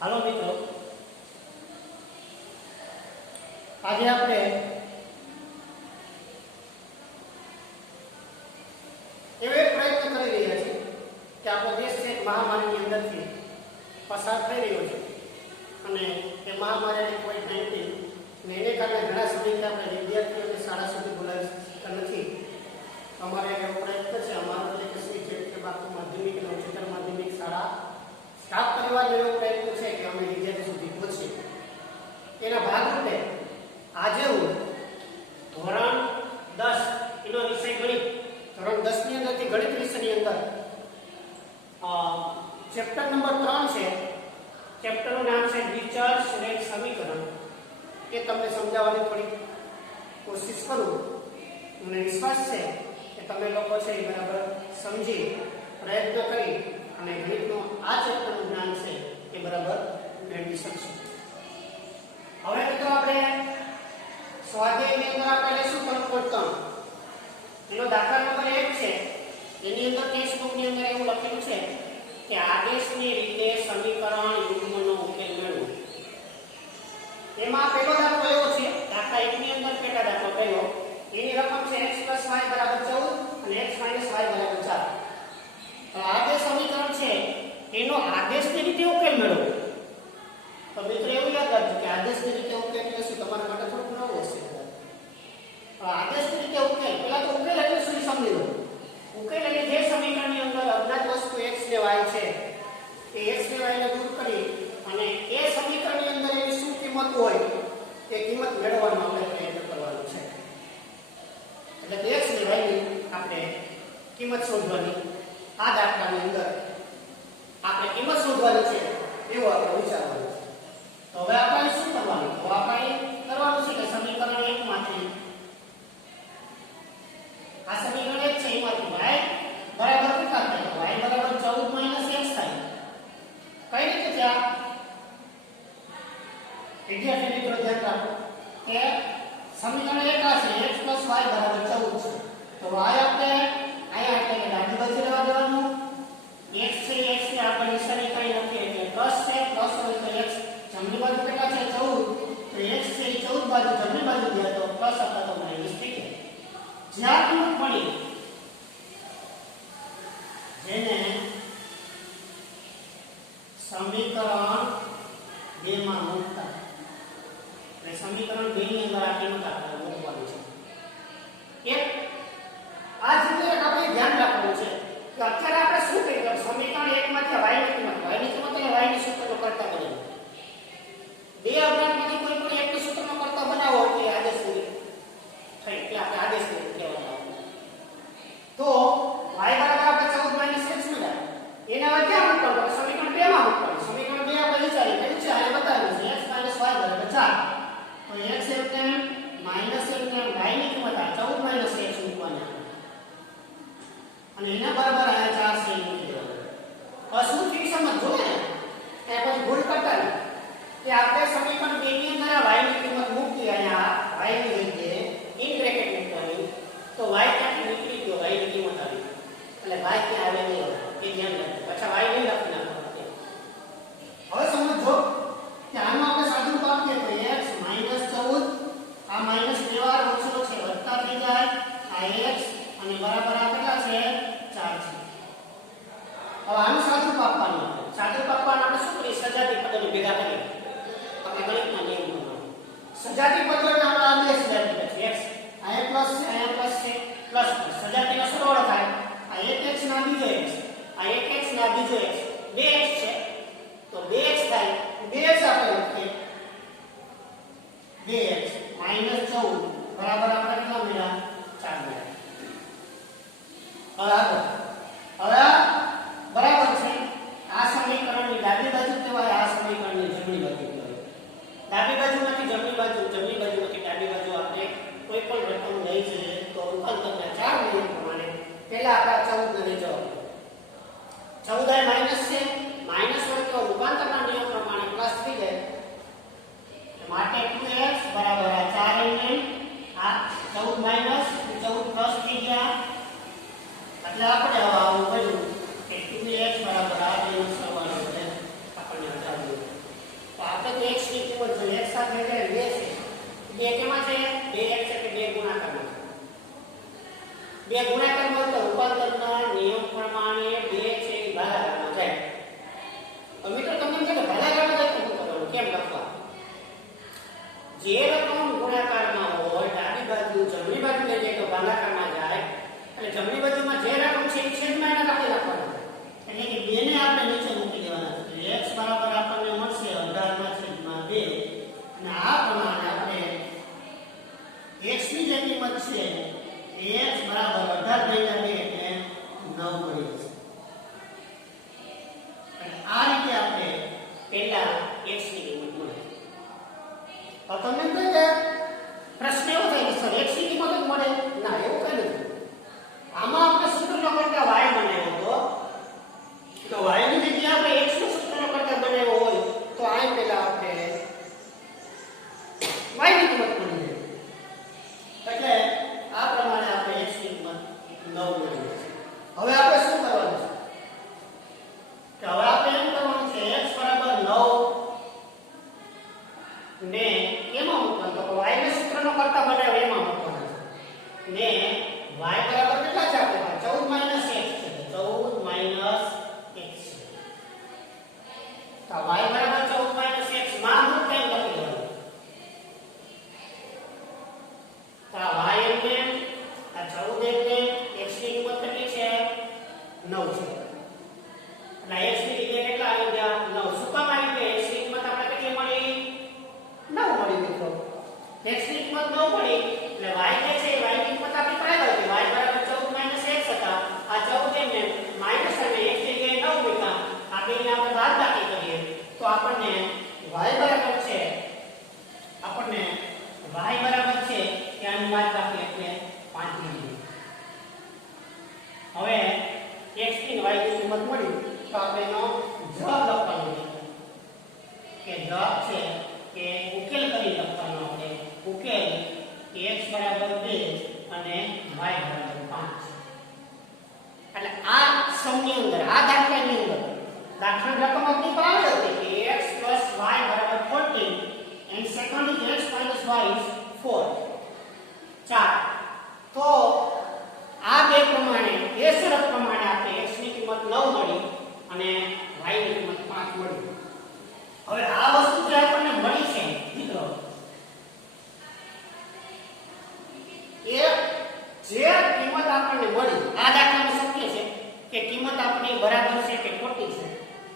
હાલો મિત્રો, આજે આપણે એવો એક પ્રયત્ન કરી રહ્યા છીએ કે આપણો દેશ છે મહામારીની અંદરથી પસાર થઈ રહ્યો છે અને એ મહામારીની COVID-19 ને એને કારણે ઘણા સમયથી આપણે વિદ્યાર્થીઓને શાળા સુધી બોલાવી શકતા નથી. અમારે એવો પ્રયત્ન છે, અમારો એક શ્રી છે બાપુ માધ્યમિક અને ઉચ્ચતર માધ્યમિક શાળા સ્ટાફ પરિવારનો એવો પ્રયત્ન છે કે અમે વિદ્યાર્થી સુધી પહોંચીએ. એના ભાગરૂપે આજે હું ધોરણ 10 એનો વિષય ગણિત, ધોરણ 10 ની અંદરથી ગણિત વિષયની અંદર ચેપ્ટર નંબર 3 છે. ચેપ્ટરનું નામ છે દ્વિચલ સુરેખ સમીકરણ. એ તમને સમજાવવાની થોડી કોશિશ કરું. મને વિશ્વાસ છે કે તમે લોકો છે એ બરાબર સમજી પ્રયત્ન કરી અને ગણિતનું આ ચેપ્ટરનું જ્ઞાન છે એ બરાબર મેળવી શકશો. હવે મિત્રો આપણે સ્વાધ્યાયની અંદર આપણે લેશું કંકોત્તમ. એનો દાખલા નંબર 1 છે. એની અંદર ટેક્સ્ટ બુકની અંદર એવું લખેલું છે કે આદેશની રીતે સમીકરણ યુગ્મનો ઉકેલ મેળવો. એમાં પહેલો દાખલો એવો છે, દાખલા 1 ની અંદર પેટા દાખલો પહેલો, એની રકમ છે x + y = 14 અને x - y = 4. તો આ જે સમીકરણ છે એનો આદેશની રીતે ઉકેલ મેળવો. તો મિત્રો એવું યાદ રાખજો કે આદેશની રીતે ઉકેલ એટલે શું, તમારા માટે થોડું નવું હશે. આદેશની રીતે ઉકેલ, પહેલા તો ઉકેલ એટલે શું સમજી લો. ઉકેલ એટલે જે સમીકરણની અંદર અજ્ઞાત વસ્તુ x ને y છે એ x ને y ને દૂર કરી અને એ સમીકરણની અંદર એની શું કિંમત હોય એ કિંમત મેળવવાનો આપણે પ્રયત્ન કરવાનો છે. એટલે x ને y ની આપણે કિંમત શોધવાની. આ દાખલાની અંદર આપણે કિંમત શોધવાની છે એવું આપણે વિચારવાનું છે. તો હવે આપણે શું કરવાનું? તો આપણે કરવાનું છે કે સમીકરણ 1 માંથી આ સમીકરણ 1 છે એમાંથી y બરાબર કેટલા થાય? તો y બરાબર 14 - x થાય. કઈ રીતે થયા? વિદ્યાર્થી મિત્રો ધ્યાન રાખો કે સમીકરણ 1 આ છે x + y = 14 છે. તો y આપણે આયા એટલે ડાબી બાજુ લેવા દેવાનું. x છે, x ને આપણે નિશાની કઈ નથી એટલે પ્લસ છે, પ્લસ હોય તો x જમણી બાજુ કેટલા છે 14. તો x છે 14 બાજુ જમણી બાજુ ગયા તો પ્લસ અથવા તો માઈનસ થઈ ગયા. જ્યાં કિંમત મળી જેને સમીકરણ 2 માં મૂકતા, એટલે સમીકરણ 2 ની અંદર આ કિંમત આપણે મૂકવાની છે. એક આ રીતે આપણે ધ્યાન રાખવું છે કે અત્યારે આપણે શું કરીએ, સમીકરણ 1 માંથી y ની કિંમત એટલે y ની સૂત્રનો કરતા બને. બે અજ્ઞાતમાંથી કોઈ પણ એકની સૂત્રનો કરતા બનાવો એટલે આદેશ થઈ એટલે આપણે આદેશ કહેવાય. તો y બરાબર આપણે 14 - x મળ્યા. એને હવે ક્યાં મૂકવાનું? સમીકરણ 2 માં મૂકવાનું. સમીકરણ 2 આપણે વિચારીએ કયું છે આ બતાવ્યું છે x - y = 4. તો x એટલે માઈનસ એટલે y ની કિંમત આ 14 - x મૂકવાની અને એના બરાબર આયા 4 છે મૂકી દેવાનું. હવે શું થયું સમજો ને, એ પછી ભૂલ કરતા નહીં કે આપણે સમીકરણ 2 ની અંદર આ y ની કિંમત મૂકી, અહીંયા y ની જગ્યાએ ઇન બ્રેકેટ મૂકવાની. તો y ક્યાંથી નીકળી ગયો? y ની કિંમત આવી એટલે y ક્યાં આવે નહીં એ ધ્યાન રાખજો. પાછા y નહીં લખી નાખો. હવે સમજો કે આનું આપણે સાદું રૂપ આપીએ તો x - 14 આ માઈનસ 2 વાર ઓછો છે વત્તા થઈ જાય આ x અને બરાબર આ કેટલા છે 4 છે. હવે આનું સાદું રૂપ આપવાનું. સાદું રૂપ આપવાનું આપણે શું કરીએ? સજાતી પદોને ભેગા કરીએ. આપણે ગણિતના નિયમ પ્રમાણે સજાતી પદોને આપણે આદેશ લઈએ છે. x આ પ્લસ છે, આ પ્લસ છે, પ્લસ સજાતીનો સરવાળો થાય. આ 1x ના બીજો x, આ 1x ના બીજો x 2x છે તો 2x થાય. 2x આપણે લખીએ 2x - 14 બરાબર આપણે કેટલા મળ્યા? 4 મળ્યા. હવે બરાબર છે. આ સમીકરણની ડાબી બાજુ કહેવાય, આ સમીકરણની જમણી બાજુ કહેવાય. ડાબી બાજુમાંથી જમણી બાજુ, જમણી બાજુમાંથી ડાબી બાજુ આપણે કોઈ પણ રકમ લઈ જઈએ તો રૂપાંતરના 4 નિયમ પ્રમાણે પહેલા આપણે 14 લઈ જવાનું. 14 માઈનસ છે, માઈનસ હોય તો રૂપાંતરના નિયમ પ્રમાણે પ્લસ થઈ જાય. માટે 2x બરાબર આ 4 આ 14 માઈનસ 14 પ્લસ થઈ ગયા. એટલે આપણે હવે આવું કર્યું કે 2x બરાબર આ બેનો સરવાળો એટલે આપણને 18 થઈ જાય 2 છે. 2 કેમાં છે? 2x એટલે 2 ગુણાકારમાં છે. 2 ગુણાકારમાં તો રૂપાંતરના નિયમ પ્રમાણે 2 છે એ ભાગાકારમાં જાય. તો મિત્રો તમને એમ છે કે ભાગાકારમાં જાય તો શું કરવાનું? કેમ લખવા? જે રકમ ગુણાકારમાં હોય ડાબી બાજુ જમણી બાજુ લઈ જાય તો ભાગાકારમાં જાય. અને જમણી બાજુમાં જે રકમ છે એ છેદમાં એના દાખલ લખવાનું. એટલે કે 2 ને આપણે નીચે મૂકી દેવાના છે. x બરાબર આપણને મળશે 18/2 અને આ પ્રમાણે આપણે x ની જે કિંમત છે એ x બરાબર 18/2 એટલે 9 મળી જશે. અને આ રીતે આપણે પહેલા x ની કિંમત મળી. તો તમને કહે કે પ્રશ્ન એવો થાય કે સર x ની કિંમત જ મળે? ના, એવું કઈ નથી. આમાં આપણે સૂત્રનો કરતા y બનાવ્યો હતો. તો y ની જગ્યાએ આપણે x નો સૂત્રનો કરતા બનાવ્યો હોય તો આ પહેલા આપણે y ની કિંમત મળી જાય. એટલે આ પ્રમાણે આપણે x ની કિંમત 9 મળી જશે. હવે આપણે શું કરવાનું છે? કે હવે આપણે એમ કરવાનું છે x બરાબર 9 ને એમાં મૂકવાનું. તો y ના સૂત્રનો કરતા બનાવ્યો એમાં મૂકવાનું છે. ને y બરાબર કેટલા છે આપણે? 14 - x છે. 14 - x. તો y બરાબર 14 - x માં હું કેમ લખી દઉં? તો y એટલે આ 14 એટલે x ની કિંમત કેટલી છે? 9 છે. એટલે x ની જગ્યાએ કેટલા આવી ગયા? 9. શું કામ આવી ગયા? x ની કિંમત આપણે કેટલી મળી? 9 મળી મિત્રો. x ની કિંમત 9 મળી એટલે y જે છે y ની કિંમત આપણે કરાવી હતી. y બરાબર 14 - x હતા. આ 14 એમને માઈનસ અને x ની જગ્યાએ 9 મૂક્યા. આ બેને આપણે બાદબાકી કરીએ તો આપણને y બરાબર છે આપણને y બરાબર છે ત્યાંની બાદબાકી એટલે 5 મળી. હવે x ની y ની કિંમત મળી તો આપણે એનો જવાબ લખવાનો છે. કે જવાબ છે કે ઉકેલ કરી લખવાનો આપણે. ઉકેલ x બરાબર 2 અને y બરાબર 5. એટલે આ સમની અંદર આ દાખલાની અંદર દાખલા રકમ આપણી પર આવી હતી કે x + y બરાબર 14 and second is x minus y is 4. 4. તો આ બે પ્રમાણે એ શરત પ્રમાણે આપણે x ની કિંમત 9 મળી અને y ની કિંમત 5 મળી. હવે આ વસ્તુ જે આપણને મળી છે મિત્રો એ જે કિંમત આપણને મળી આ દાખલામાં શક્ય છે કે કિંમત આપણી બરાબર છે કે ખોટી છે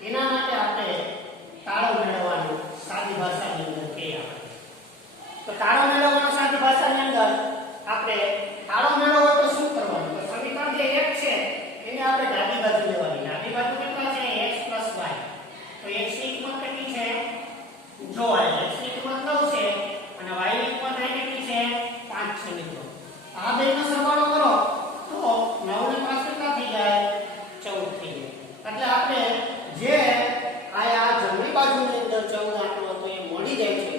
એના માટે આપણે તાળો મેળવવાનો સાદી ભાષાની અંદર કહીએ. તો તાળો મેળવવાનો સાદી ભાષાની અંદર આપણે તાળો મેળવવો તો શું કરવાનું? તો સમીકરણ જે 1 છે એને આપણે ડાબી બાજુ લેવાની. ડાબી બાજુ કેટલા છે? x + y. તો x ની કિંમત કેટલી છે? જો x ની કિંમત 9 છે અને y ની કિંમત કેટલી છે? 5 છે મિત્રો. આ બેનો સરવાળો કરો તો 9 ને 5 કેટલા થઈ જાય? 14 થઈ જાય. એટલે આપણે જે આયા જમણી બાજુની અંદર 14 આંકડો હતો એ મળી જાય છે.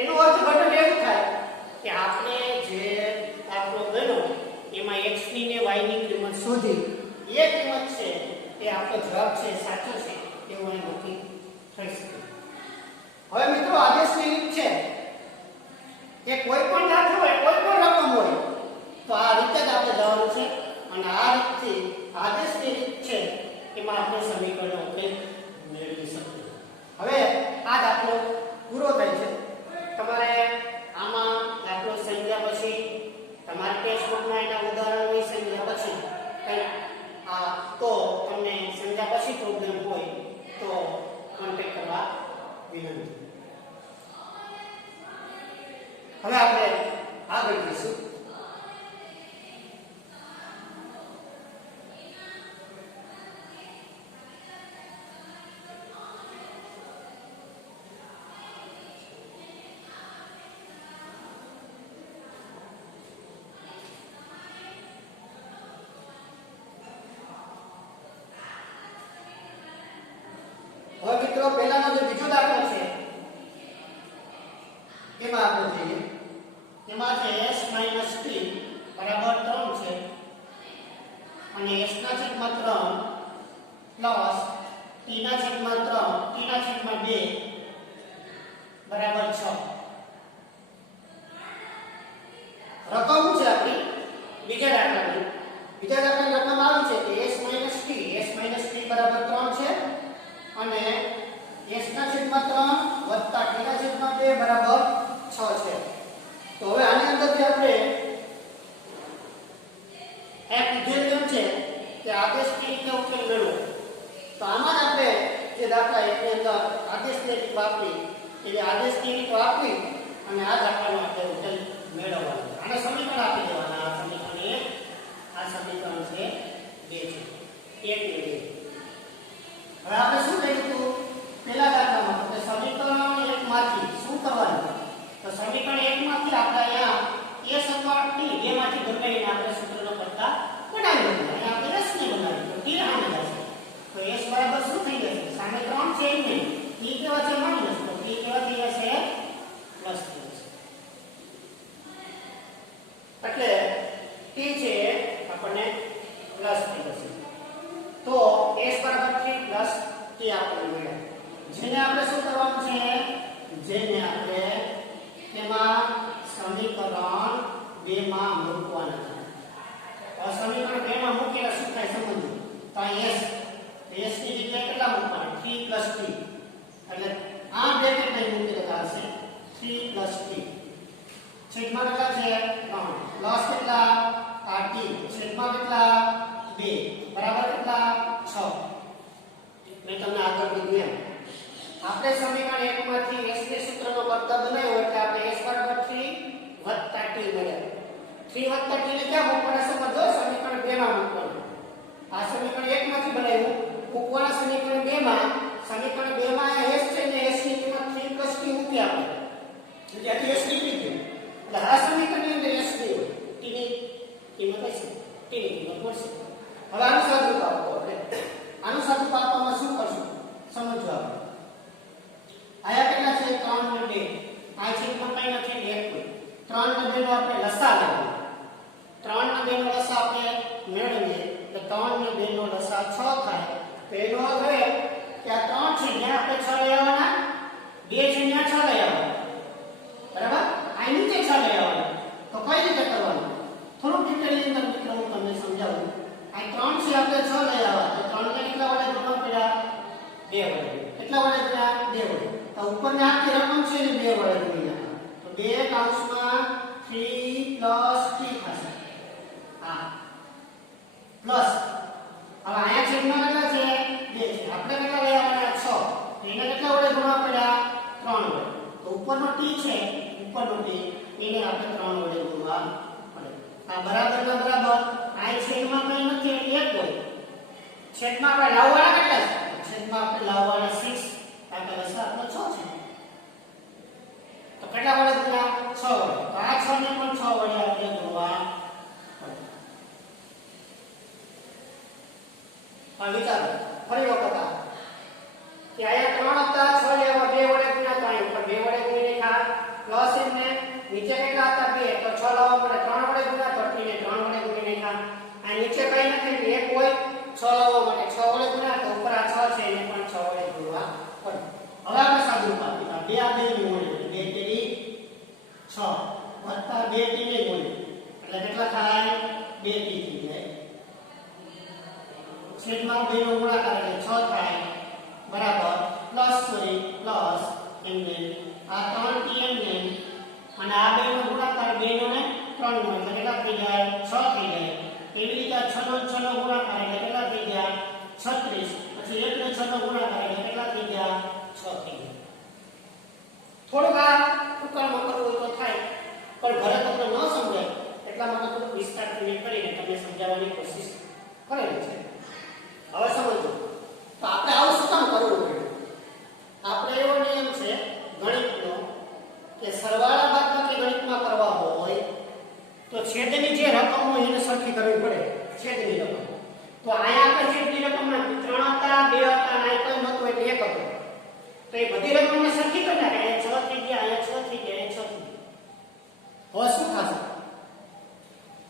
એનો અર્થ ઘટન એવું થાય કે આપણે જે આંકડો ગણ્યો એમાં x ની ને y ની કિંમત શોધી એ કિંમત છે એ આપણો જવાબ છે સાચો છે એવું અહીં નક્કી થઈ શકે. હવે મિત્રો આદેશની રીત છે કે કોઈ પણ દાખલો હોય કોઈ પણ રકમ હોય તો આ રીતે જ આપણે જવાનું છે અને આ રીતથી આદેશની રીત છે એમાં આપણે સમીકરણનો ઉકેલ મેળવી શકીએ. હવે આ દાખલો પૂરો થાય છે. તમારે આમાં દાખલો સમજ્યા પછી તમારા ટેક્સ્ટબુકમાં એના ઉદાહરણો સમજ્યા પછી તો તમને સમજ્યા પછી પ્રોબ્લેમ હોય તો કોન્ટેક્ટ કરવા વિનંતી. હવે આપણે આગળ જઈશું. હવે મિત્રો પહેલાનો જે બીજો દાખલો છે એમાં આપણે જોઈએ. એમાં છે s - t બરાબર 3 છે અને s ના છેદમાં 3 પ્લસ t ના છેદમાં 3 t ના છેદમાં 2 બરાબર 6. રકમ છે આપણી બીજા દાખલાની રકમ આવી છે કે s t બરાબર 3 છે અને s ના છેદમાં 3 વત્તા t ના છેદમાં 2 બરાબર 6 છે. તો હવે આની અંદરથી આપણે એક વિધેય છે કે આદેશ ની રીતે ઉકેલ મેળવો. તો આમાં આપણે જે દાખલા એકની અંદર આદેશની રીત વાપરી એટલે આદેશની રીત વાપરી અને આ દાખલાનો આપણે ઉકેલ મેળવવાનો. આને સમીકરણ આપી દેવાના. આ સમીકરણ 1, આ સમીકરણ છે 2 છે 1 ને 2. હવે આપણે શું કર્યું હતું પહેલા દાખલામાં કે સમીકરણ 1 માંથી શું કરવાનું? તો સમીકરણ 1 માંથી આપણે અહીંયા s અથવા t બે માંથી ગમે આપણે સૂત્રનો કરતા બનાવી દઈએ. અહીંયા આપણે s ને બનાવી તો t આને જશે. તો s બરાબર શું થઈ જશે? સામે 3 છે ને t કેવા છે માઈનસ, તો t કેવા થઈ જશે પ્લસ થઈ જશે. એટલે t છે આપણને પ્લસ થઈ જશે. તો s બરાબર 3 પ્લસ t આપણે મળ્યા. જેને આપણે શું કરવાનું છે? જેને આપણે તેમાં સમીકરણ 2 માં મૂકવાના છે. આ સમીકરણ 2 માં મૂકીને શું થાય સમજો. તો s ની જગ્યાએ કેટલા મૂકવાના? 3 પ્લસ t. એટલે આ બે કેટલા મૂકી દેશે? 3 પ્લસ t. છેદમાં કેટલા છે? 3. પ્લસ કેટલા? આ t. છેદમાં કેટલા? 2. બરાબર કેટલા? 6. મેં તમને આગળ કીધું એમ આપણે સમીકરણ 1 માંથી s ને સૂત્રનો કરતા બનાવ્યો એટલે આપણે s બરાબર 3 વત્તા t મળ્યા. 3 વત્તા t ને ક્યાં મૂકવાના સમજો? સમીકરણ 2 માં મૂકવાનું. આ સમીકરણ 1 માંથી બનાવ્યું મૂકવાના સમીકરણ 2 માં. સમીકરણ 2 માં s છે ને s ની કિંમત 3 પ્લસ t મૂકી આપણે એટલે s ની કિંમત એટલે આ સમીકરણની અંદર s ની t ની કિંમત હશે. t ની કિંમત મળશે. હવે આનું સાદુરૂપ આપો. એટલે આનું સાદુરૂપ આપવામાં શું કરશું સમજો. આપણે આયા કેટલા છે? 3 ને 2. આ છેદમાં કઈ નથી 1. 3 ને 2 નો આપણે લસા લેવાનો. 3 ને 2 નો લસા આપણે મેળવીએ તો 3 ને 2 નો લસા 6 થાય. તો એનો અર્થ એ કે આ 3 છે ત્યાં આપણે 6 લઈ આવવાના, 2 છે ત્યાં 6 લઈ આવવાના. બરાબર? આ નીચે 6 લઈ આવવાના. તો કઈ રીતે કરવાનું? થોડું ડિટેલની અંદર મિત્રો હું તમને સમજાવું. આ 3 છે આપણે 6 લઈ આવવા. તો 3 ને કેટલા વડે ગુણવા પડ્યા? 2 વડે. કેટલા વડે પડ્યા? 2 વડે. તો ઉપરની આખી રકમ છે ને 2 વડે ગુણી નાખો. તો 2 કૌંસમાં 3 પ્લસ t થશે. હા પ્લસ. હવે અહીંયા છેદમાં કેટલા છે? 2 છે. આપણે કેટલા લઈ આવવાના? 6. એને કેટલા વડે ગુણવા પડ્યા? 3 વડે. તો ઉપરનો t છે, ઉપરનો t એને આપણે 3 વડે ગુણવા પડે. આ બરાબર ના બરાબર. આ છેદમાં કઈ નથી એટલે 1 હોય. છેદમાં આપણે લાવવાના કેટલા છે? છેદમાં આપણે લાવવાના 6. આપણે લસા આપણો 6 છે. તો કેટલા વડે ગુણ્યા? 6 વડે. તો આ 6 ને પણ 6 વડે આપણે ગુણવા પડે. આ વિચારો ફરી વખત આ કે આયા 3 હતા, 6 લેવા 2 વડે ગુણ્યા, તો અહીં ઉપર 2 વડે ગુણી નાખ્યા. પ્લસ એમને નીચે કેટલા હતા? 2. તો 6 લાવવા પડે 3 વડે ગુણ્યા, તો t ને 3 વડે ગુણી નાખ્યા. આ નીચે કઈ નથી 1 હોય, 6 લાવવા માટે 6 વડે ગુણ્યા, તો ઉપર આ 6 છે એને પણ 6 વડે ગુણવા પડે. હવે આપણે સાદુરૂપ આપીએ. 2 આ 2 ની ગુણી 2 તેરી 6 વત્તા 2 t ને ગુણી એટલે કેટલા થાય? 2 t થઈ જાય. છેદમાં 2 નો ગુણાકાર એટલે 6 થાય. બરાબર પ્લસ એમને આ 3 t એમને અને આ 2 નો ગુણાકાર 2 નો ને 3 નો એટલે કેટલા થઈ જાય? 6 થઈ જાય. એવી રીતે 6 નો ગુણાકાર એટલે કેટલા થઈ ગયા? 36. પછી 1 ને 6 નો ગુણાકાર એટલે કેટલા થઈ ગયા? 6 થઈ ગયા. થોડુંક આ ટૂંકામાં કરવું હોય તો થાય, પણ ઘરે તમને ન સમજાય એટલા માટે થોડું વિસ્તારથી કરીને તમને સમજાવવાની કોશિશ કરેલી છે. હવે સમજો. તો આપણે આવું શું કામ કરવું જોઈએ? આપણે એવો નિયમ છે ગણિતનો કે સરવાળા બાદબાકી ગણિતમાં કરવા હોય તો છેદની જે રકમ હોય એને સરખી કરવી પડે. છેદની રકમ તો અહીંયા આપણે છેદની રકમના 3 હતા, 2 હતા અને આ કોઈ નહોતું એટલે 1 હતો. તો એ બધી રકમને સરખી કરી નાખે. અહીંયા 6 થઈ ગયા, અહીંયા 6 થઈ ગયા, અહીંયા 6 થઈ ગયા. હવે શું થશે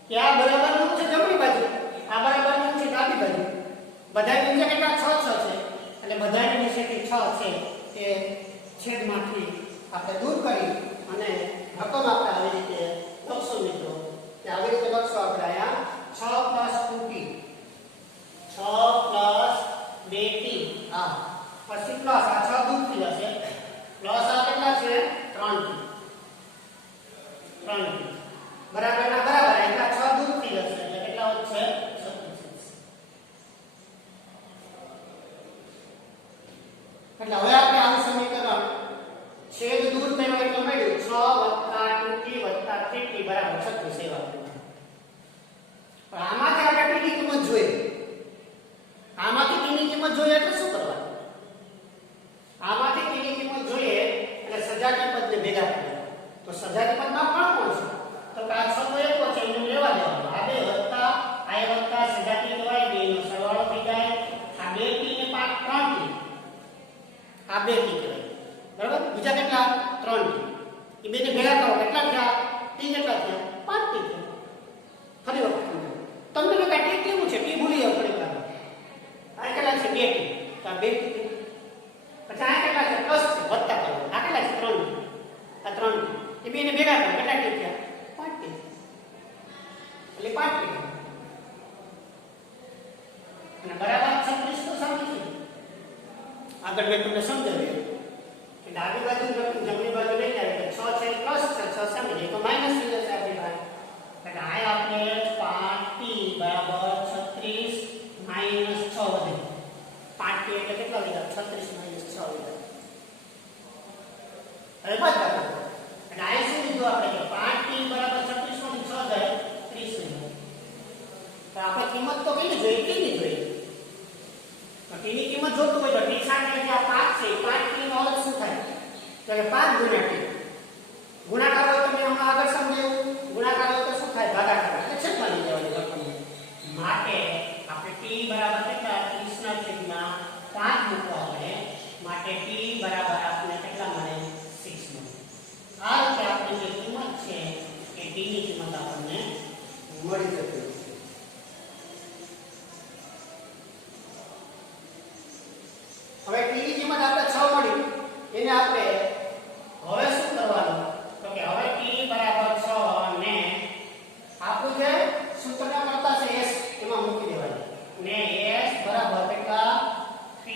કે આ બરાબરનું છે જમણી બાજુ, આ બરાબરનું છે ડાબી બાજુ. બધાની નીચે કેટલા 6 છે એટલે બધાની નીચેથી 6 છે એ છેદમાંથી આપણે દૂર કરી અને રકમ આપણે આવી રીતે લખશું મિત્રો કે આવી રીતે લખશું આપણે અહીંયા 6 + 2t 6 + 2t આ પછી પ્લસ આ 6 દૂર થઈ જશે પ્લસ આ કેટલા છે 3t 3t બરાબર ના બરાબર એટલે 6 દૂર થઈ જશે એટલે કેટલા વધશે 36 એટલે હવે આપણે આનું સમીકરણ છેદ દૂર થયો એટલે મળ્યું 6 + 2t + 3t બરાબર 36 એવા પણ આમાંથી આપણે t ની કિંમત જોઈએ આમાંથી t ની કિંમત જોઈએ એટલે શું કરવાનું આમાંથી t ની કિંમત જોઈએ એટલે સજાતી પદને ભેગા કરીએ તો સજાતી પદમાં કોણ કોણ છે તો કે આ 6 તો એક છે એને લેવા દેવાનો આ બે વત્તા આ વત્તા સજાતી કહેવાય બેનો સરવાળો થઈ જાય આ 2t ને 3t આ 2t કહેવાય બરાબર બીજા કેટલા 3t એ બેને ભેગા કરો કેટલા થયા t કેટલા થયા 5t થયા ફરી વખત તમને કે t કેવું છે t ભૂલી જાવ ફરી વખત આ કેટલા છે 2t તો આ 2t પછી આ કેટલા છે પ્લસ છે વત્તા કરો આ કેટલા છે 3t આ 3t એ બેને ભેગા કરો કેટલા t થયા 5t એટલે 5t અને બરાબર 36 તો સાચું છે આગળ મેં તમને સમજાવ્યું કે ડાબી બાજુ જમણી બાજુ લઈ જાય તો 6 છે પ્લસ છે 6 સામે જાય તો માઈનસ થઈ જશે આપણી પાસે એટલે આ આપણે 5t બરાબર 36 માઈનસ 6 વધે 5t એટલે કેટલા લીધા 36 માઈનસ 6 લીધા હવે બાદ બાદ એટલે આ શું લીધું આપણે કે 5t બરાબર 36 માંથી 6 જાય 30 લીધું તો આપણે કિંમત તો કેટલી જોઈએ t ની જોઈએ તો t ની કિંમત જોતું હોય તો t સાથે જે આ 5 છે 5t નો અર્થ શું થાય તો કે 5 ગુણ્યા t ગુણાકાર હોય તો મેં હમણાં આગળ સમજાવ્યું ગુણાકાર હોય તો શું થાય ભાગાકાર એટલે છેદમાં લઈ જવાની રકમ માટે આપણે t બરાબર કેટલા 30 ના છેદમાં 5 મૂકવા પડે માટે t બરાબર આપણે કેટલા મળે 6 મળે આ રીતે આપણે જે કિંમત છે એ t ની કિંમત આપણને મળી જતી હોય હવે t ની કિંમત આપણે 6 મળી એને આપણે હવે શું કરવાનું તો કે હવે t બરાબર 6 ને આપણું જે સૂત્રના કરતા છે s એમાં મૂકી દેવાનું ને s બરાબર કેટલા p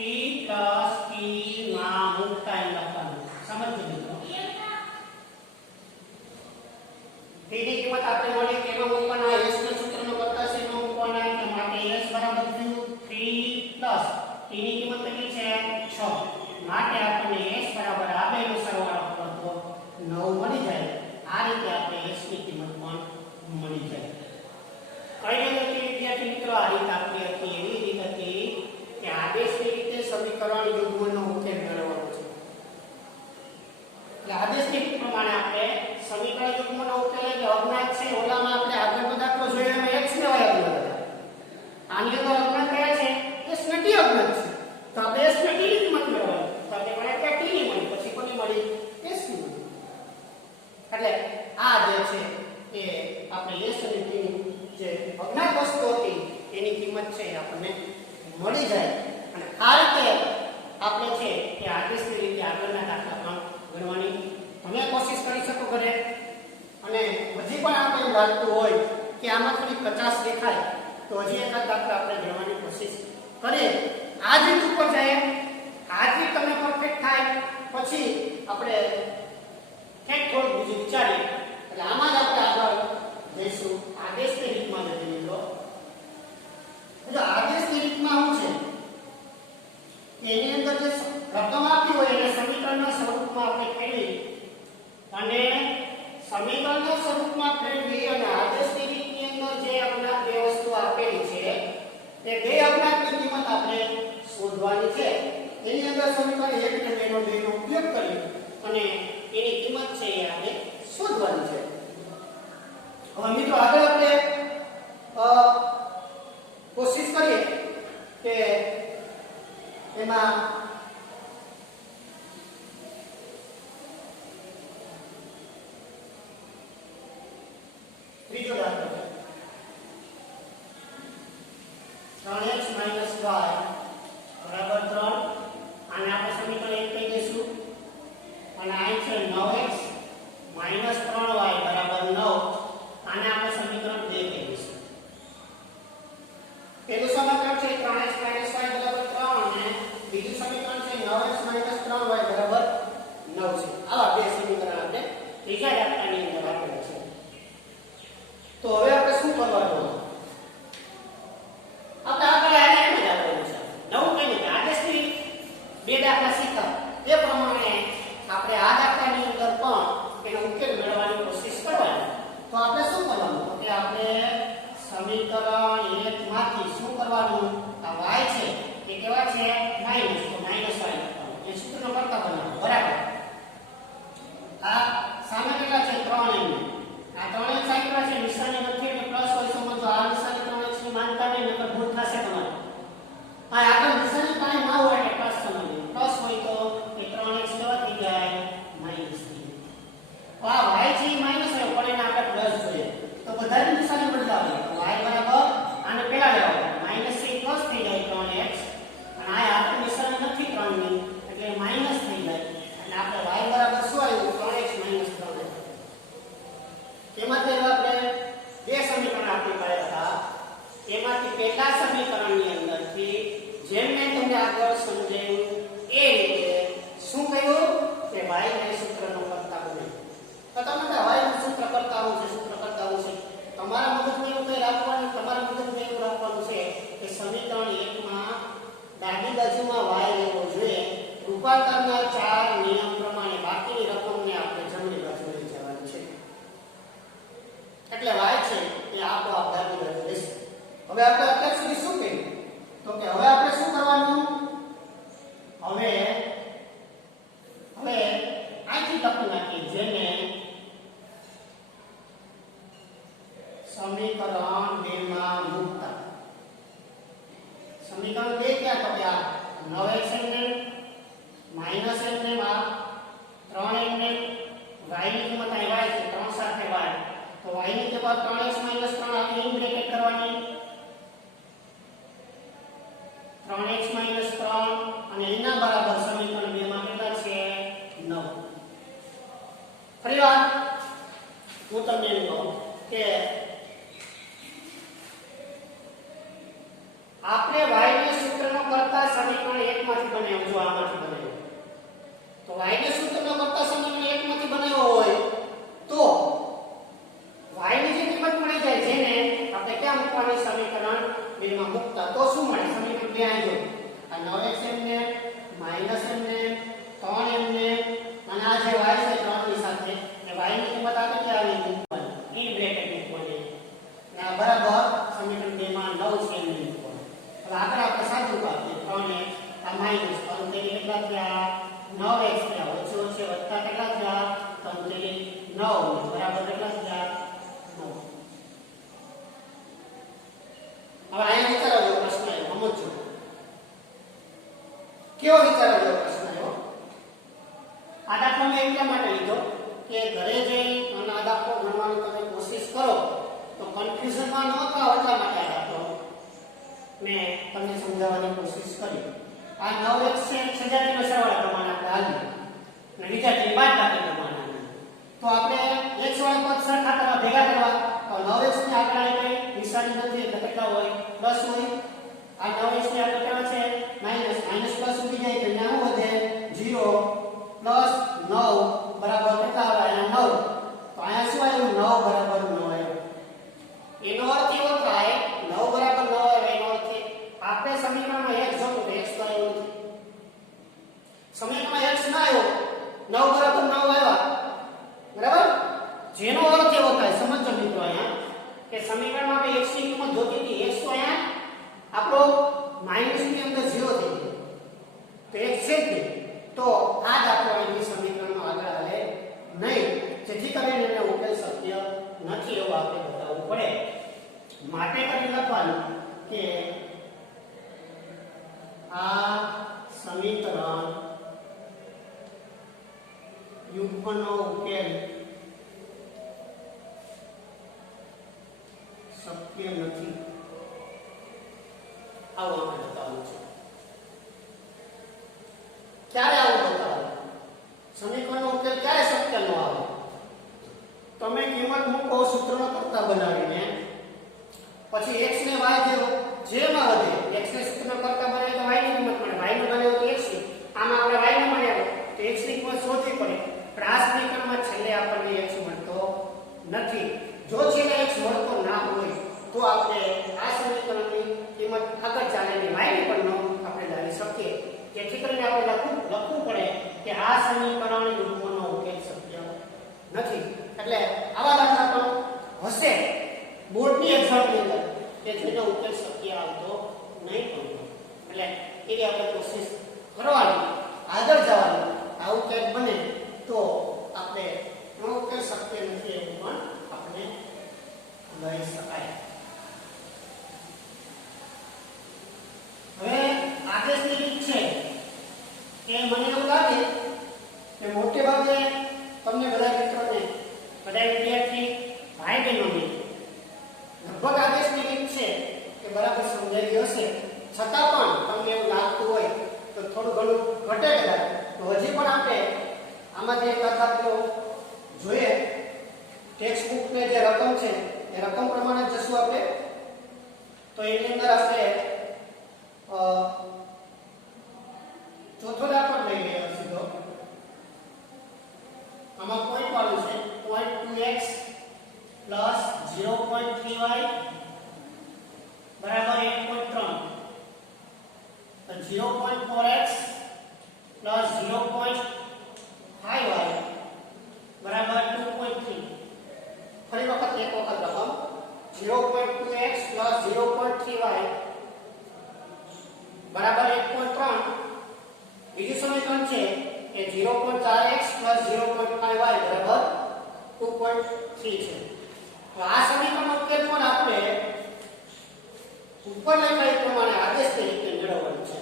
+ t માં મૂકતા એમ લખવાનું સમજજો મિત્રો t ની કિંમત આપણે મળી કે એમાં મૂકવાના s ના સૂત્રનો કરતા છે એમાં મૂકવાના કે માટે s બરાબર થયું 3 + t ની કિંમત કેટલી છે 6 માટે આપણને s બરાબર આ બેનો સરવાળો કરો તો 9 મળી જાય આ રીતે આપણે s ની કિંમત પણ મળી જાય કઈ રીતે વિદ્યાર્થી મિત્રો આ રીત આપણી હતી એવી રીત હતી કે આદેશની રીતે સમીકરણ યુગ્મનો ઉકેલ મેળવવાનો છે એટલે આદેશની રીત પ્રમાણે આપણે સમીકરણ યુગ્મનો ઉકેલ એટલે અજ્ઞાત છે ઓલામાં આપણે આગળનો દાખલો જોયો એમાં x ને y અજ્ઞાત હતા આની અંદર અજ્ઞાત કયા છે s ને t અજ્ઞાત છે તો આપણે s ને t ની કિંમત મેળવવાની તો આપણે મળે કે t ની મળી પછી કોની મળી s ની મળી એટલે આ જે છે એ આપણે s અને t ની જે અજ્ઞાત વસ્તુ હતી એની કિંમત છે આપણને મળી જાય અને આ રીતે આપણે છે કે આદેશની રીતે આગળના દાખલા પણ ગણવાની તમે કોશિશ કરી શકો ઘરે અને હજી પણ આપણે એવું લાગતું હોય કે આમાં થોડી કચાશ દેખાય તો હજી એકાદ દાખલા આપણે ગણવાની કોશિશ કરીએ આ જ રીત ઉપર જાય આ જ રીત તમને પરફેક્ટ થાય પછી આપણે કંઈક થોડું બીજું વિચારીએ એટલે આમાં જ આપણે આગળ જઈશું આદેશની રીતમાં જઈએ મિત્રો જો આદેશની રીતમાં શું છે એની અંદર જે રકમ આપી હોય એને સમીકરણના સ્વરૂપમાં આપણે ફેરવી અને સમીકરણના સ્વરૂપમાં ફેરવી અને આદેશની રીતની અંદર જે અજ્ઞાત બે વસ્તુ આપેલી છે તે બે અજ્ઞાતની કિંમત આપણે શોધવાની છે એની અંદર સમીકરણ 1 અને 2 નો ઉપયોગ કરી અને એની કિંમત છે એ આપણે શોધવાની છે હવે મિત્રો આગળ આપણે કોશિશ કરીએ કે એમાં ત્રીજો દાખલો 3x - y બરાબર 3 આને આપણે સમીકરણ 1 કહી દઈશું અને આ છે 9x - 3y બરાબર 9. આને આપણે સમીકરણ 2 કહીશું. પેલું સમીકરણ છે 3x - y બરાબર 3 અને બીજું સમીકરણ છે 9x - 3y બરાબર 9 છે. આવા બે સમીકરણ આપણે ત્રીજા દાખલાની અંદર આપેલા છે. તો હવે આપણે શું કરવાનું? આપણે આગળ એમ જ આપેલું છે. નવું કંઈ નથી. આજથી બે દાખલા શીખા એ પ્રમાણે આપણે આ દાખલાની અંદર પણ એનો ઉકેલ મેળવવાની કોશિશ કરવાની. તો આપણે શું કરવાનું? તો કે આપણે સમીકરણ 1 માંથી શું કરવાનું? આ y છે એ કેવા છે? માઈનસ. તો માઈનસ y લખવાનું. એ સૂત્રનો કરતા બનાવો. બરાબર. આ સામે કેટલા છે? 3m. આ 3x સાઈડમાં છે, નિશાની નથી એટલે પ્લસ હોય. સમજો આ નિશાની 3x ની માનતા નહીં, નકર ભૂલ થશે તમારે. આ આગળ નિશાની કાંઈ ના હોય એટલે પ્લસ સમજો. પ્લસ હોય તો એ 3x કેવા થઈ જાય? માઈનસ થઈ જાય. તો આ y છે એ માઈનસ હોય પણ એને આપણે પ્લસ જોઈએ. તો બધાની નિશાની બદલાવી. તો y બરાબર આને પહેલા લેવાનું. માઈનસ થી પ્લસ થઈ જાય 3x. અને આ આપણે નિશાની નથી 3 ની એટલે માઈનસ થઈ જાય. અને આપણે y બરાબર શું આવ્યું? 3x - 3y. એમાંથી આપણે બે સમીકરણ આપી પડ્યા હતા. એમાંથી પહેલા સમીકરણની અંદરથી જેમ મેં તમને આગળ સમજાવ્યું એ રીતે શું કહ્યું કે y ને સૂત્રનો કરતા બને. તો તમને y નું સૂત્ર કરતા હું છે, સૂત્ર કરતા હું છે. તમારા મગજમાં એવું કંઈ રાખવાનું, તમારા મગજમાં એવું રાખવાનું છે કે સમીકરણ 1 માં ડાબી બાજુમાં y લેવો જોઈએ. રૂપાંતરના 4 નિયમ પ્રમાણે બાકીની રકમને આપણે જમણી બાજુ લઈ જવાની છે. એટલે y છે એ આપોઆપ ડાબી બાજુ રહેશે. હવે આપણે અત્યાર સુધી શું કર્યું? તો કે હવે આપણે શું કરવાનું? હવે અહીંથી લખી નાખીએ જેને સમીકરણ 2 માં મૂકતા. સમીકરણ 2 ક્યાં? તો કે આ 9x માઈનસ n આ 3n y ની કિંમત અહીં y છે, 3 સાથે y. તો y ની કિંમત 3x - 3 આપણે ઇન બ્રેકેટ કરવાની. 3x - 3 અને એના બરાબર સમીકરણ 2 માં કેટલા છે? 9. ફરીવાર હું તમને એમ કહું કે આપણે y ને સૂત્રનો કરતા સમીકરણ 1 માંથી બનાવ્યું. જો આમાંથી બનાવ્યું તો y ને સૂત્રનો કરતા સમીકરણ 1 માંથી બનાવ્યો હોય તો y ની જે કિંમત મળી જાય જેને આપણે ક્યાં મૂકવાની? સમીકરણ 2 માં મૂકતા. તો શું મળે? સમીકરણ 2 અહીં જો આ 9x ને માઈનસ ને 3m ને અને આ જે y છે 3 ની સાથે એ y ની કિંમત આપણે ક્યાં આવી મૂકવાની? ઇન બ્રેકેટ મૂકવાની. અને આ બરાબર સમીકરણ 2 માં 9 છે એમ મૂકવાનું. હવે આગળ આપણે સાચું કાઢીએ. 3x આ માઈનસ 3 તેની કેટલા થયા? 9x થયા. ઓછો ઓછે વત્તા કેટલા થયા? 3 તેની 9 બરાબર કેટલા થયા? 9. હવે અહીંયા વિચારવા જેવો પ્રશ્ન આવ્યો. સમજો કેવો વિચારવા જેવો પ્રશ્ન આવ્યો. આ દાખલો મેં એટલા માટે લીધો કે ઘરે જઈ અને આ દાખલો ગણવાની તમે કોશિશ કરો તો કન્ફ્યુઝનમાં ન થાઓ એટલા માટે આ દાખલો મેં તમને સમજાવવાની કોશિશ કરી. આ 9x છે સજાતીનો સરવાળા પ્રમાણે આપણે હાલીએ અને વિજાતીની બાદબાકી પ્રમાણે. તો આપણે x વાળા પદ સરખા કરવા ભેગા કરવા. તો 9x ની આગળ કઈ નિશાની નથી એટલે કેટલા હોય? પ્લસ હોય. આ 9x ની આગળ કેટલા છે? માઈનસ. માઈનસ પ્લસ ઉડી જાય તો અહીંયા શું વધે? 0 પ્લસ 9 બરાબર કેટલા આવે? અહીંયા 9. તો અહીંયા શું આવ્યું? 9 બરાબર 9 આવ્યું. એનો અર્થ એવો થાય 9 બરાબર 9 આવે. એનો અર્થ આપણે સમીકરણમાં x જોતું તો x તો આવ્યો નથી. સમીકરણમાં x ના આવ્યો 9 બરાબર 9 આવ્યા. બરાબર? જેનો અર્થ એવો થાય સમજો મિત્રો અહીંયા કે સમીકરણમાં આપણે x ની કિંમત જોતી હતી. x તો અહીંયા આપણો માઈનસ ની અંદર 0 થઈ ગયો તો x છે જ નહીં. તો આ દાખલો અહીં સમીકરણમાં આગળ આવે નહીં, જેથી કરીને એને ઉકેલ શક્ય નથી એવું આપણે બતાવવું પડે. માટે કરી લખવાનું કે આ સમીકરણ યુગ્મનો ઉકેલ શક્ય નથી. આવું આપણે બતાવવું છે. ક્યારે આવું બતાવવું? સમીકરણનો ઉકેલનો આવે. તમે કિંમત મૂકો સૂત્રનો કરતા બનાવીને, પછી x ને y જેમાં વધે, x ને સૂત્રનો કરતા બનાવે તો y ની કિંમત મળે, y નો બનાવ્યો તો x ની. આમાં આપણે y નો મળ્યો તો x ની કિંમત શોધવી પડે. પણ આ સમીકરણમાં છેલ્લે આપણને x મળતો નથી. જો છેલ્લે x મળતો ના હોય તો આપણે આ સમીકરણની કિંમત આગળ ચાલીને y ની પણ આપણે લાવી શકીએ. જેથી કરીને આપણે લખવું પડે કે આ સમીકરણ યુગ્મનો ઉકેલ શક્ય નથી. એટલે આવા દાખલા પણ હશે બોર્ડની એક્ઝામની અંદર કે જેનો ઉકેલ શક્ય આવતો નહીં હોય. એટલે એની આપણે કોશિશ કરવાની, આગળ જવાનું. આવું કંઈક બને તો આપણે એનો ઉકેલ શક્ય નથી એવું પણ આપણે લઈ શકાય. હવે આદેશની રીત છે કે મને એવું લાગે કે મોટે ભાગે તમને બધા મિત્રોને, બધા વિદ્યાર્થી ભાઈ બહેનોને લગભગ આદેશની રીત છે કે બરાબર સમજાઈ હશે. છતાં પણ તમને એવું લાગતું હોય તો થોડું ઘણું ઘટે કદાચ તો હજી પણ આપણે આમાં જે દાખલો જોઈએ, ટેક્સ્ટ બુકને જે રકમ છે એ રકમ પ્રમાણે જશું આપણે. તો એની અંદર આપણે ચોથો દાખલો લઈ લઈએ સીધો. આમાં પોઈન્ટ વાળું છે. પોઈન્ટ 2x પ્લસ 0.3y બરાબર 1.3. તો 0.4x પ્લસ 0.5y બરાબર 2.3. ફરી વખત એક વખત રકમ 0.2x પ્લસ 0.3y બરાબર 1.3. બીજું સમીકરણ છે કે 0.4x પ્લસ 0.5y બરાબર 2.3 છે. તો આ સમીકરણનો ઉકેલ પણ આપણે ઉપર લખાયેલ પ્રમાણે આદેશ તરીકે મેળવવાનો છે.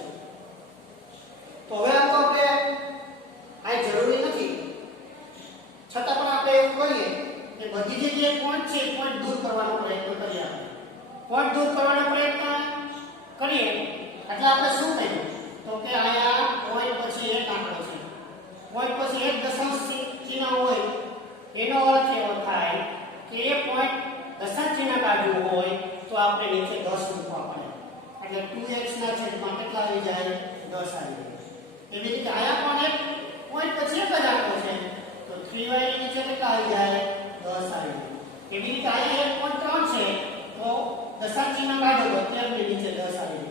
તો હવે આ તો આપણે આ જરૂરી નથી, છતાં પણ આપણે એવું કરીએ કે બધી જગ્યાએ પોઈન્ટ છે પોઈન્ટ દૂર કરવાનો પ્રયત્ન કરીએ. પોઈન્ટ દૂર કરવાનો પ્રયત્ન કરીએ એટલે આપણે શું કહીએ તો કે અહીંયા પોઈન્ટ પછી એક આંકડો છે, પોઈન્ટ પછી એક દશાંશ ચિહ્ન હોય એનો અર્થ એવો થાય કે એ પોઈન્ટ દશાંશ ચિહ્ન કાઢવું હોય તો આપણે નીચે 10 મૂકવા પડે. એટલે 2x ના છેદમાં કેટલા આવી જાય? 10 આવી જાય. એવી રીતે અહીંયા પણ એક પોઈન્ટ પછી એક જ આંકડો છે તો 3y ની નીચે કેટલા આવી જાય? 10 આવી જાય. એવી રીતે અહીંયા 1.3 છે તો દશાંશ ચિહ્ન કાઢો તો 13 ની નીચે 10 આવી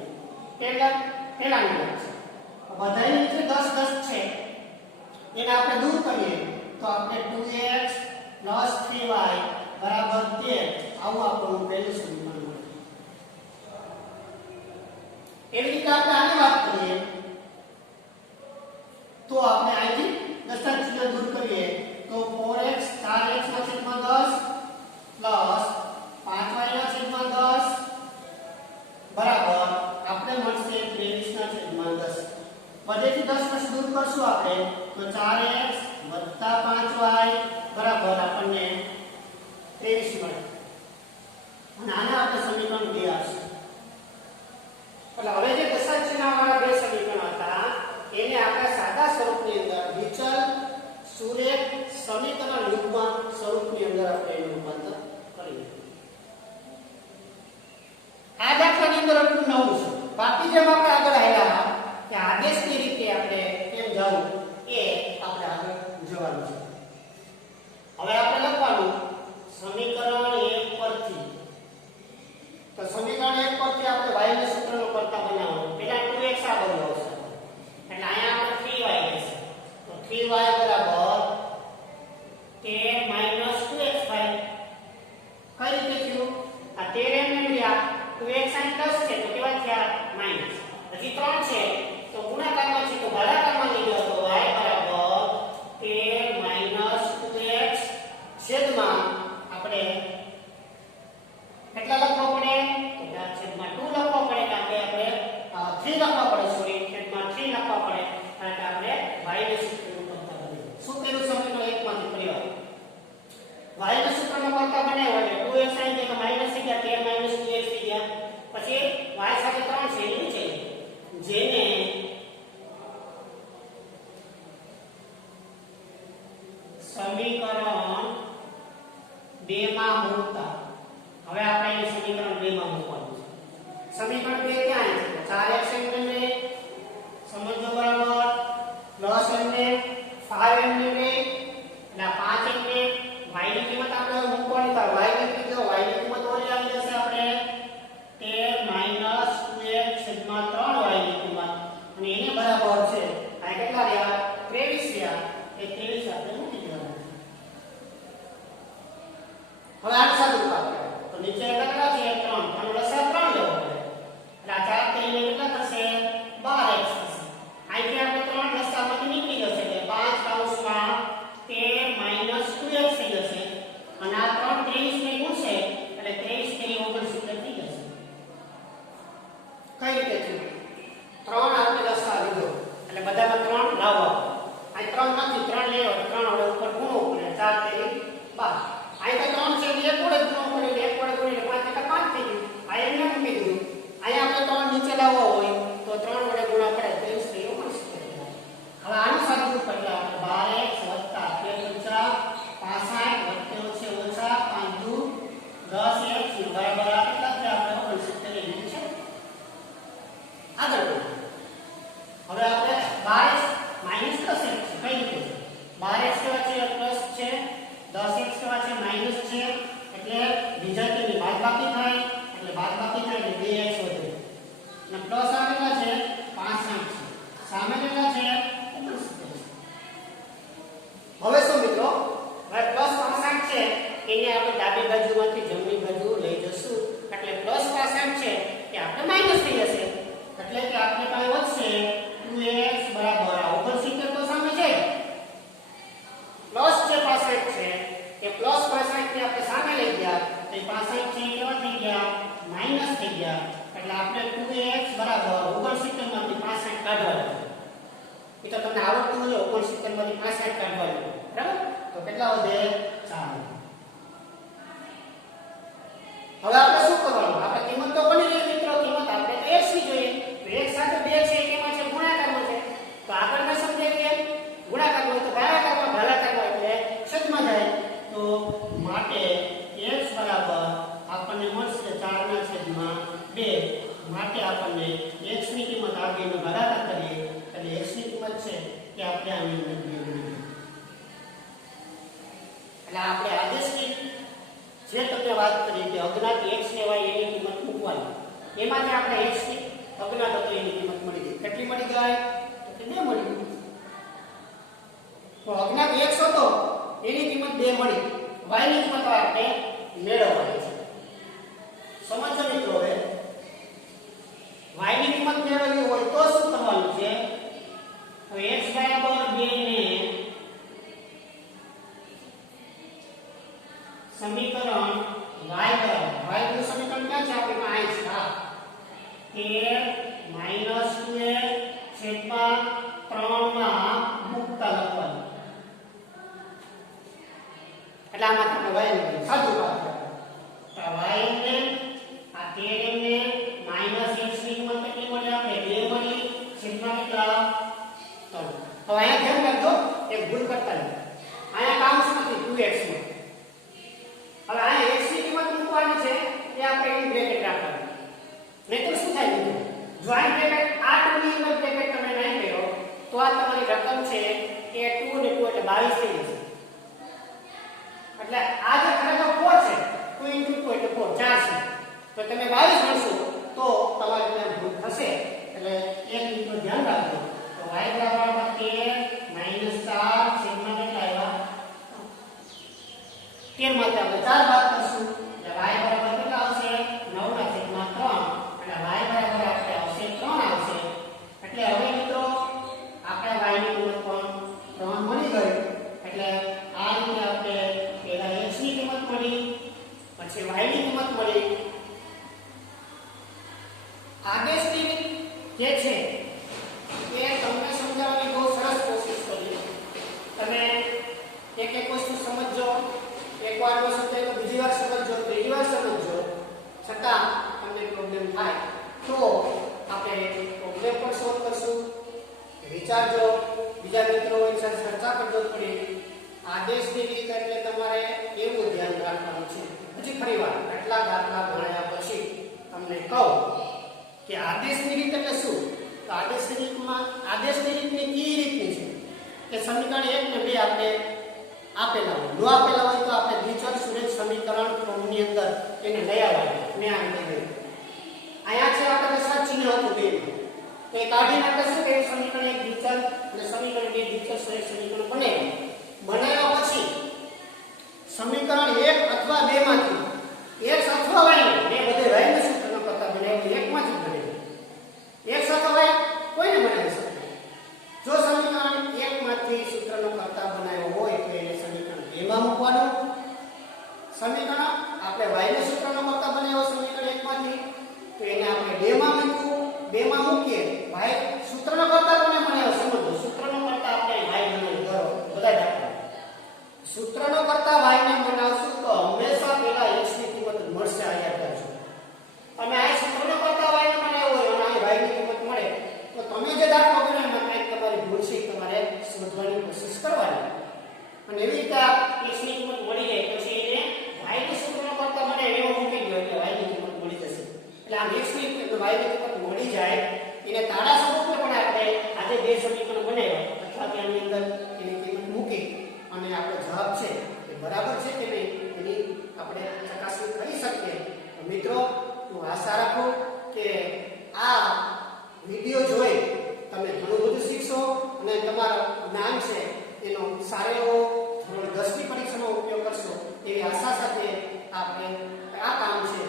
જાય. પેલાની વાત છે. બધાની નીચે 10 10 છે એને આપણે દૂર કરીએ તો આપણે 2x 3y બરાબર 13 આવું આપણું પહેલું સમીકરણ મળે. એવી રીતે આપણે આની વાત કરીએ તો આપણે અહીંથી દશાંશ ચિહ્ન દૂર કરીએ તો 4x 4x ના છેદમાં 10 5y ના છેદમાં 10 બરાબર આપણે મળશે 23 ના છેદમાં 10. બધેથી 10 દૂર કરશું આપણે તો 4x 5y બરાબર આપણને 23 મળે. અને આને આપણે સમીકરણ 2 આવશે. એટલે હવે જે દશાંશ ચિહ્ન વાળા બે સમીકરણ હતા એને આપણે સાદા સ્વરૂપની અંદર વિચલ સુરેખ સમીકરણ યુગ્મ સ્વરૂપની અંદર આપણે એનું રૂપાંતર કરીએ. આ દાખલાની અંદર એટલું નવું છે. બાકી જેમ આપણે આગળ આવ્યા કે આદેશની રીતે આપણે કેમ જવું એ આપણે આગળ જવાનું છે. હવે આપણે લખવાનું સમીકરણ 1 પરથી. તો સમીકરણ 1 પરથી આપણે y ના સૂત્રનો કરતા બનાવવાનું. પહેલા 2x આગળ આવશે એટલે અહીંયા આપણે 3y રહેશે. તો 3y બરાબર 10 - 2x5. કઈ રીતે થયું? આ 13 એમ મળ્યા 2x અહીં પ્લસ છે તો કેવા થયા માઈનસ. પછી 3 છે તો ગુણાકારમાં છે તો ભાગાકારમાં લઈ ગયો તો y બરાબર 10 - 2x છેદમાં આપણે કેટલા લખવા પડે તો છેદમાં 2 લખવા પડે કારણ કે આપણે 3 લખવા પડે સોરી છેદમાં 3 લખવા પડે કારણ કે આપણે y ના સૂત્રનો કરતા બનાવ્યો. શું કર્યું સમીકરણ 1 માંથી કર્યો y ના સૂત્રનો કરતા બનાવ્યો એટલે 2x અહીં કે માઈનસ થઈ ગયા 10 - 2x થઈ ગયા. પછી y સાથે 3 છે એની છે જેને સમીકરણ 2 માં મૂકતા હવે આપણે એ સમીકરણ 2 માં મૂકવાનું છે. સમીકરણ 2 ક્યાં છે? 4x n ને સમજો બરાબર પ્લસ n ને 5n ને એટલે 5n ને y ની કિંમત આપણે મૂકવાની તો y ની કિંમત ઓલી આવી જશે આપણે 10 2x છેદમાં 3y ની કિંમત અને એને બરાબર છે આ કેટલા રહ્યા 23 રહ્યા એ 23 આપણે મૂકી દેવાનું છે. હવે આનું સાદું પાડો તો નીચે કેટલા છે 3 આનો લસાઅ 3 લેવો પડે એટલે આ 4 કરીને કેટલા થશે 12x થશે. અહીંથી આપણે 3 લસાઅમાંથી નીકળી જશે એટલે 5 કૌંસમાં 10 2x થઈ જશે અને આ 3 23 ને ગુણશે એટલે 23 તેરી 69 થઈ જશે. કઈ રીતે થયું? 3 આપણે લસાઅ લીધો એટલે બધામાં 3 લાવવા આ 3 નથી 3 લેવો 3 હવે ઉપર ગુણો પડે 4 તેરી 12 અહીં તો 3 છે એક વડે ગુણો કરી એક વડે ગુણીને 5 એટલે 5 થઈ ગયું. આ એમને મૂકી દીધું. અહીંયા આપણે 3 નીચે લાવવો હોય તો 3 વડે ગુણા પડે 23 તેરી 69. હવે આનું સાદું એટલે આપણે 12x 13 65 ઓછા 5 દુ 10x બરાબર આ કેટલા છે આપણે 69 લીધું છે. આગળ હવે આપણે 12x માઈનસ 10x છે કઈ રીતે 12x કેવા છે પ્લસ છે 10x કેવા છે માઈનસ છે એટલે બીજા તેની બાદબાકી થાય એટલે બાદબાકી થાય એટલે 2x વધે અને પ્લસ આ કેટલા છે 65 છે સામે કેટલા છે 69. હવે શું મિત્રો હવે પ્લસ 65 છે એને આપણે ડાબી બાજુમાંથી જમણી બાજુ લઈ જશું એટલે પ્લસ 65 છે એ આપણે માઈનસ થઈ જશે એટલે કે આપણે પાસે વધશે 2x બરાબર 69 તો સામે છે પ્લસ જે 65 છે એ પ્લસ 65 ને આપણે સામે લઈ ગયા તો 65 છે કેવા થઈ ગયા માઈનસ થઈ ગયા એટલે આપણે 2x બરાબર 69 માંથી 65 કાઢવાનું એ તો તમને આવડતું હોય 69 માંથી 65 કાઢવાનું બરાબર તો કેટલા વધે 4. હવે આપણે શું કરવાનું આપણે કિંમત તો બની ગઈ મિત્રો કિંમત આપણે તો x ની જોઈએ તો x સાથે 2 છે કેમાં છે ગુણાકારમાં છે તો આગળ મેં સમજાવી એમ ગુણાકારમાં તો ભાગાકારમાં એટલે છેદમાં જાય તો માટે x બરાબર આપણને મળશે 4 ના છેદમાં 2 માટે આપણને x ની કિંમત આગળનો ભાગાકાર કરીએ એટલે x ની કિંમત છે કે આપણે આની અંદર 2 ગણીએ એટલે આપણે આદેશની જે તમને વાત કરી કે અજ્ઞાત x ને y એની કિંમત મૂકવાની એમાંથી આપણે x ની અજ્ઞાત હતો એની કિંમત મળી ગઈ કેટલી મળી ગઈ તો કે 2 મળી ગઈ તો અજ્ઞાત x હતો એની કિંમત 2 મળી y ની કિંમત આપણે મેળવવાની છે સમજો મિત્રો હવે y ની કિંમત મેળવવી હોય તો શું કરવાનું છે તો x બરાબર 2 ને સમીકરણ y બરાબર y નું સમીકરણ ક્યાં છે આપણી પાસે આ 10 2x છેદમાં 3 માં મુક્તા લખવાનું એટલે આમાં આપણે y ને સાદું પાડવાનું તો y ને આ 13 ને માઈનસ x ની કિંમત કેટલી મળી આપણે 2 મળી છેદમાં કેટલા 3. હવે અહીંયા ધ્યાન રાખજો એક ભૂલ કરતા નહીં અહીંયા કાઉન્સમાંથી 2x માં હવે આ x ની કિંમત મૂકવાની છે એ આપણે ઇન બ્રેકેટ રાખવાનું નહીં તો શું થાય મિત્રો જો આ બ્રેકેટ આ 2 ની અંદર બ્રેકેટ તમે નહીં કર્યો તો આ તમારી રકમ છે એ 2 ને 2 એટલે 22 થઈ જશે એટલે આ જે ખરેખર 4 છે 2 * 2 એટલે 4 છે તો તમે 22 ગણશો તો તમારી ત્યાં ભૂલ થશે એટલે એક મિનિટનું ધ્યાન રાખજો તો y બરાબર 10 - 4 છેદમાં કેટલા આવ્યા 10 માંથી આપણે 4 બાદ કરશું એટલે y બરાબર કેટલા આવશે 9 ના છેદમાં 3 એટલે y બરાબર આપણે આવશે 3 આવશે એટલે હવે મિત્રો આપણે y ની કિંમત પણ 3 મળી ગઈ એટલે આ રીતે આપણે પહેલા x ની કિંમત મળી પછી y ની કિંમત મળી આદેશની જે છે એ તમને સમજાવવાની બહુ સરસ કોશિશ કરી તમે એક એક વસ્તુ સમજો એકવાર નો સમજાય તો બીજી વાર સમજો ત્રીજી વાર સમજો છતાં તમને પ્રોબ્લેમ થાય તો આપણે પ્રોબ્લેમ પણ સોલ્વ કરશું વિચારજો બીજા મિત્રો સાથે ચર્ચા કરજો થોડી આદેશની રીત એટલે તમારે એવું ધ્યાન રાખવાનું છે. હજી ફરીવાર આટલા દાખલા ગણ્યા પછી તમને કહું કે આદેશની રીત એટલે શું? તો આદેશની રીતમાં આદેશની રીતની કઈ રીતની છે કે સમીકરણ 1 ને 2 આપણે આપેલા હોય, જો આપેલા હોય તો આપણે દ્વિચલ સુરેખ સમીકરણ ફોર્મની અંદર એને લઈ આવવાનું. મેં આ રીતે લઈ અહીંયા છે આપણે સાત ચિહ્ન હતું બે તો એ કાઢીને આપણે શું કહ્યું સમીકરણ 1 દ્વિચલ અને સમીકરણ 2 દ્વિચલ સુરેખ સમીકરણ બનાવ્યા પછી સમીકરણ 1 અથવા 2 માંથી x અથવા y ને બધે y ને સૂત્રનો કરતા બનાવ્યું એકમાંથી બનેલું. x અથવા y કોઈને બનાવી શકે. જો સમીકરણ 1 માંથી સૂત્રનો કરતા બનાવ્યો હોય તો એને સમીકરણ 2 માં મૂકવાનું. સમીકરણ આપણે y ને સૂત્રનો કરતા બનાવ્યો સમીકરણ 1 માંથી તો એને આપણે 2 માં મૂકવું. 2 માં મૂકીએ y સૂત્રનો કરતા કોને બનાવ્યો સમજો. સૂત્રનો કરતા આપણે y બનાવ્યો કરો બધા દાખલા. સૂત્રનો કરતા y ને બનાવશું તો હંમેશા પહેલા x ની કિંમત મળશે. આ યાદ રાખજો. તમે આ સૂત્રનો કરતા y ને બનાવ્યો હોય અને આ y ની કિંમત મળે તો તમે જે દાખલો ગણ્યો એમાં કંઈક તમારી ભૂલ છે તમારે શોધવાની કોશિશ કરવાની. અને એવી રીતે x ની કિંમત મળી જાય પછી એને y ની સૂત્રનો કરતા મને એવો મૂકી દો એટલે y ની કિંમત મળી જશે. એટલે આ x ની y ની કિંમત મળી જાય એને તાળા સ્વરૂપે પણ આપણે આજે બે સમીકરણ બનાવ્યા અથવા તેની અંદર એની કિંમત મૂકી અને આપણો જવાબ છે એ બરાબર છે કે નહીં એની આપણે ચકાસણી કરી શકીએ. તો મિત્રો હું આશા રાખું કે આ વિડિયો જોઈ તમે ઘણું બધું શીખશો અને તમારું જ્ઞાન છે એનો સારો એવો ધોરણ 10 ની પરીક્ષાનો ઉપયોગ કરશો એવી આશા સાથે આપણે આ કામ છે